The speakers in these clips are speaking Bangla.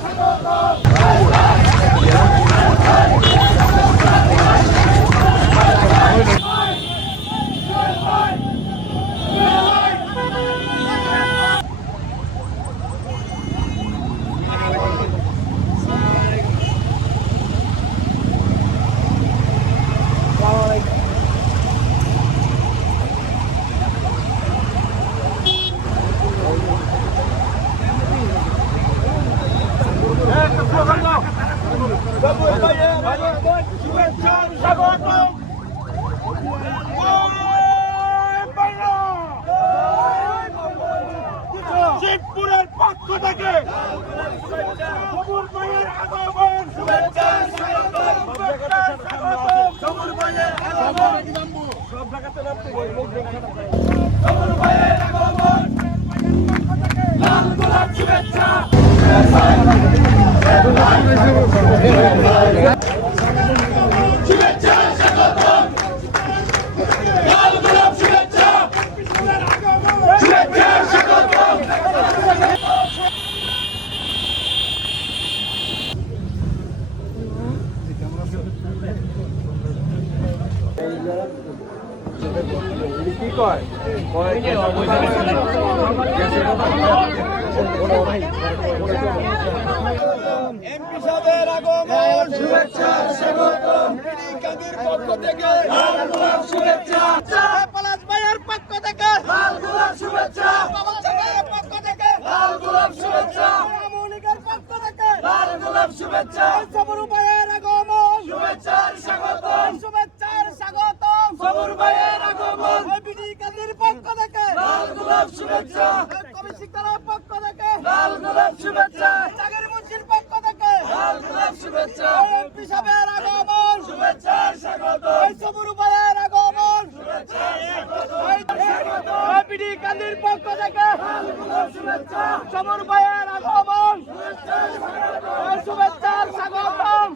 স্বাগতম লাল গোলাপ শুভেচ্ছা এমপি সাহেবের আগমন শুভেচ্ছা স্বাগতম। কাদের পক্ষ থেকে? লাল গোলাপ শুভেচ্ছা। পলাশ ভাইয়ের পক্ষ থেকে। লাল গোলাপ শুভেচ্ছা। বাবা সাহেবের পক্ষ থেকে। লাল গোলাপ শুভেচ্ছা। আমলিগের পক্ষ থেকে। লাল গোলাপ শুভেচ্ছা। সবুর ভাইয়ের আগমন। শুভেচ্ছার স্বাগতম। শুভেচ্ছার স্বাগতম। সবুর ভাইয়ের আগমন বিডি কাদের পক্ষ থেকে লাল গোলাপ শুভেচ্ছা। কবি শিক্ষার পক্ষ থেকে লাল গোলাপ শুভেচ্ছা। জাগের মুন্সির পক্ষ থেকে লাল গোলাপ শুভেচ্ছা। এমপি সাহেবের আগমন শুভেচ্ছার স্বাগতম সবুর ভাইয়ের আগমন শুভেচ্ছার স্বাগতম বিডি কাদের পক্ষ থেকে লাল গোলাপ শুভেচ্ছা। সবুর ভাইয়ের আগমন শুভেচ্ছার স্বাগতম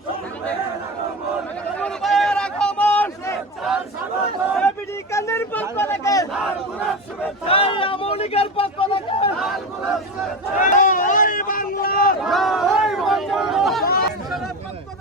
সবুর ভাইয়ের আগমন শুভেচ্ছার স্বাগতম বিডি কাদের পক্ষ থেকে লাল গোলাপ শুভেচ্ছা আমলিগের পক্ষ থেকে লাল গোলাপ শুভেচ্ছা জয় বাংলা জয় বাংলা পক্ষ থেকে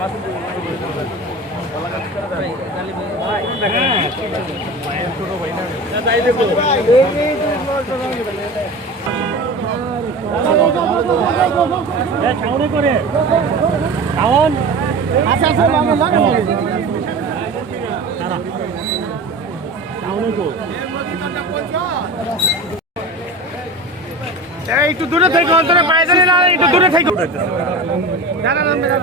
থেকে লাল গোলাপ শুভেচ্ছা একটু দূরে থেকে অন্তরে পায়দানি না একটু দূরে থেকে দাঁড়ান দাঁড়ান।